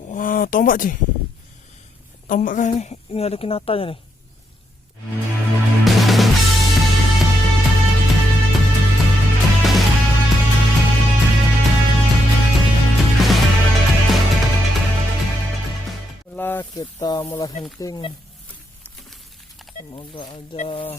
Wah, tombak sih. Tombak kan ini. Ini ada kinatanya nih. Setelah kita mulai hunting, semoga aja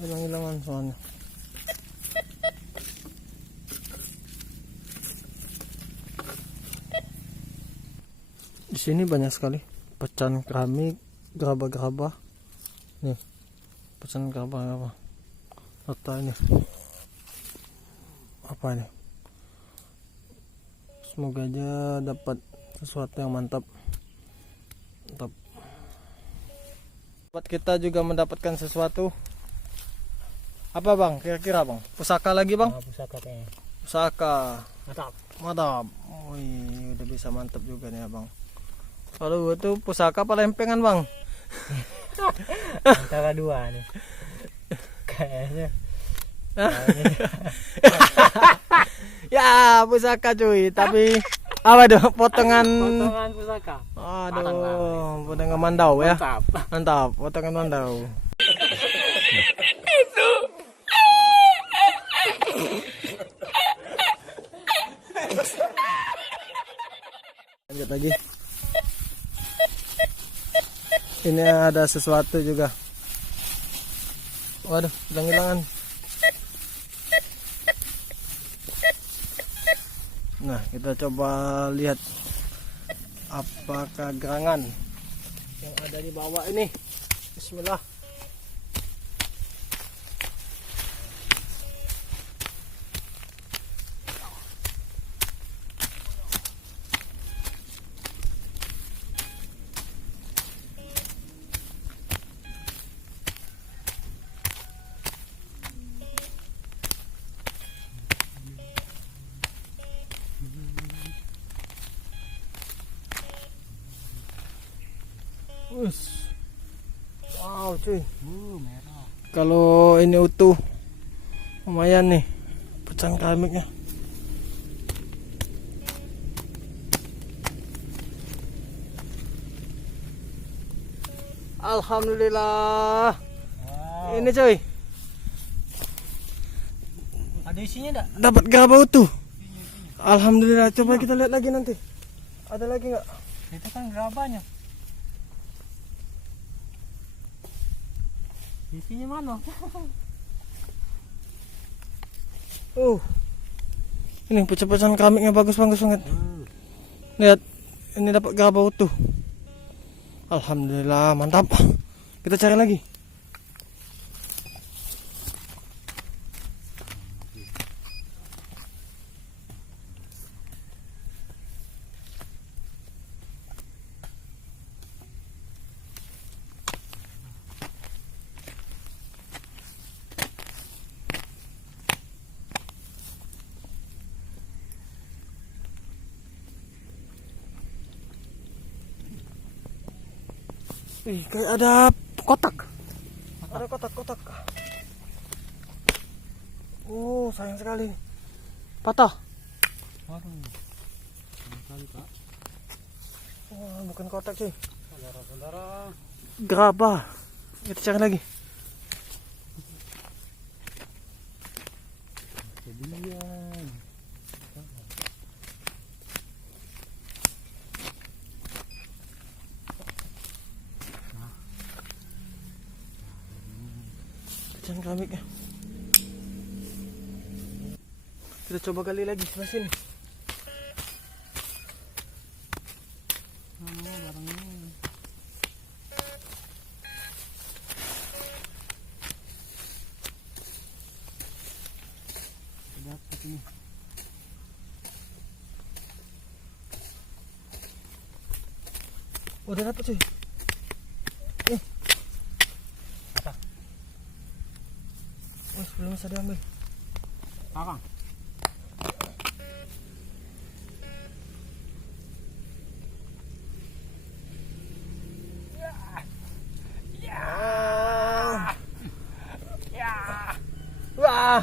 hilang-hilangan soalnya. Di sini banyak sekali pecahan keramik, gerabah-gerabah. Nih, pecahan gerabah-gerabah. Rata ini. Apa ini? Semoga aja dapat sesuatu yang mantap. Mantap. Buat kita juga mendapatkan sesuatu. Apa bang? Kira-kira bang? Pusaka lagi bang? Pusaka kayaknya. Pusaka. Mantap. Mantap. Wih, udah bisa mantap juga nih abang. Kalau itu pusaka apa lempengan bang? Antara dua nih. Kayaknya. Ya pusaka cuy, tapi apa tuh potongan? Potongan pusaka. Aduh, potongan mandau ya. Mantap. Mantap, potongan mandau. Lanjut lagi. Ini ada sesuatu juga. Waduh, hilang-hilangan. Nah, kita coba lihat apakah gerangan yang ada di bawah ini. Bismillah. Wow cuy, Merah. kalau ini utuh lumayan nih pecahan keramiknya. Alhamdulillah. Wow. Ini cuy, Ada isinya enggak? dapat gerabah utuh. Alhamdulillah. Coba kita lihat lagi nanti. Ada lagi nggak? Itu kan gerabahnya. Isinya mana? Ini pecah-pecahan keramiknya bagus-bagus banget. Lihat, ini dapat gerabah utuh. Alhamdulillah, mantap. Kita cari lagi. Ih, kayak ada kotak. Ada kotak-kotak. Oh, sayang sekali. Patah. Waduh. Sekali, Pak. Oh, bukan kotak sih. Saudara-saudara. Gerabah. Kita cari lagi. Kejadian. Pecahan keramiknya. Kita coba gali lagi sebelah sini. Dapat ini. Udah dapat cuy. Belum bisa diambil. Kakang. Wah.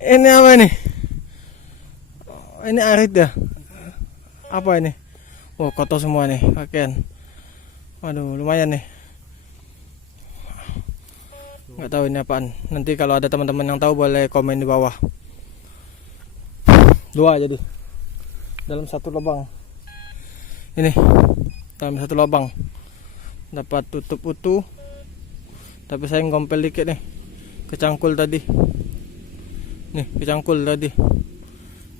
Ini apa ini? Oh, ini arit ya? Apa ini? Oh, kotor semua nih pakaian. Waduh, lumayan nih. Nggak tahu ini apaan. Nanti kalau ada teman-teman yang tahu boleh komen di bawah. 2 jadi dalam satu lubang. Ini dalam satu lubang dapat tutup utuh. Tapi saya ngompel dikit nih, kecangkul tadi. Nih, kecangkul tadi.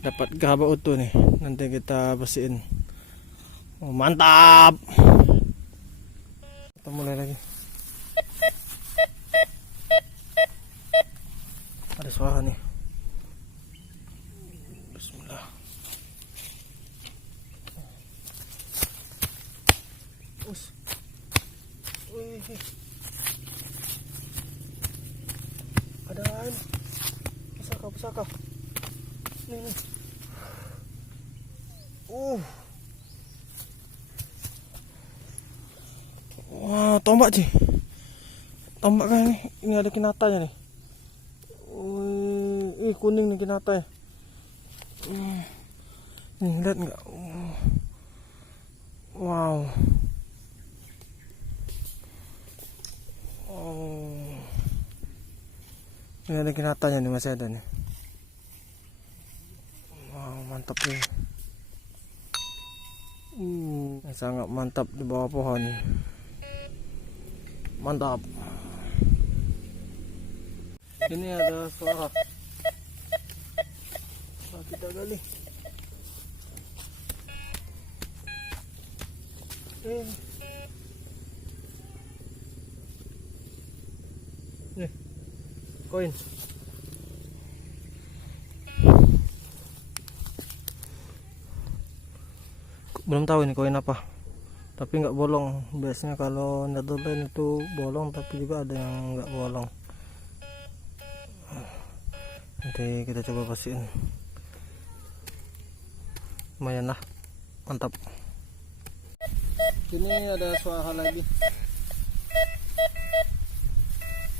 Dapat gerabak utuh nih. Nanti kita bersihin. Oh, mantap. Kita mulai lagi. Ada suara nih. Bismillah. Wih. Adaan. Pusaka. Nih. Wah, tombak sih. Tombak kan ini. Ini ada kinatanya nih. Wih, kuning nih kinatanya. Nih, lihat nggak? Wow. Oh. Ini ada kinatanya nih, masih ada nih. Wow, mantap nih. Sangat mantap di bawah pohon. Mantap. Ini ada suara. Nah, kita gali. Nih, koin. Belum tahu ini koin apa, tapi nggak bolong. Biasanya kalau netherland itu bolong, tapi juga ada yang nggak bolong. Nanti kita coba pastiin. Lumayan lah, mantap. Ini ada suara lagi.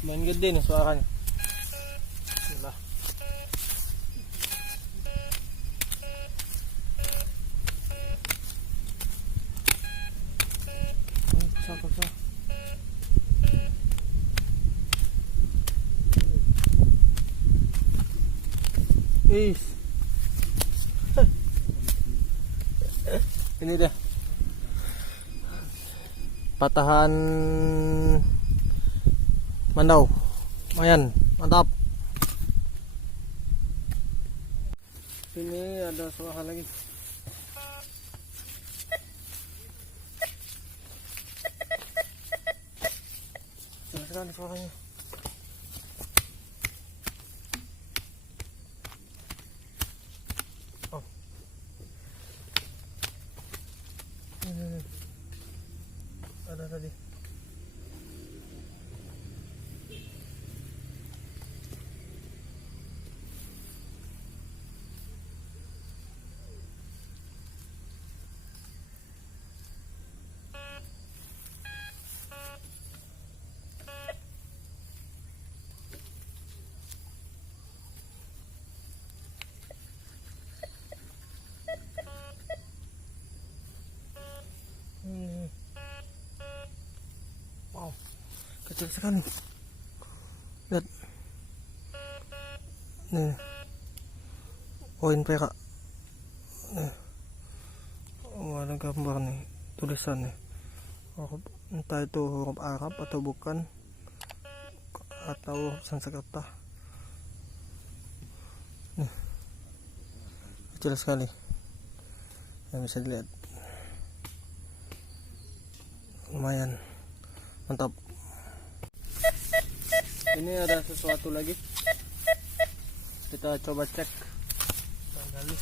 Main gede nih suaranya. Bismillah. Pusaka. Ini dia. Patahan mandau. Lumayan, mantap. Ini ada suara lagi. Jelas sekali suaranya. Oh. Ini. Ada tadi. Wow, kecil sekali. Lihat. Nih. Koin perak. Nih. Oh, ada gambar nih, tulisan nih. Entah itu huruf Arab atau bukan, atau huruf Sanskerta. Nih. Kecil sekali. Yang bisa dilihat. Lumayan. Mantap. Ini ada sesuatu lagi. Kita coba cek. Kita gali.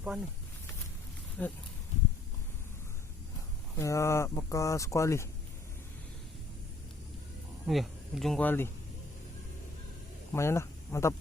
Apa nih? Kayak bekas kuali. Iya, ujung kuali. Lumayan lah, mantap.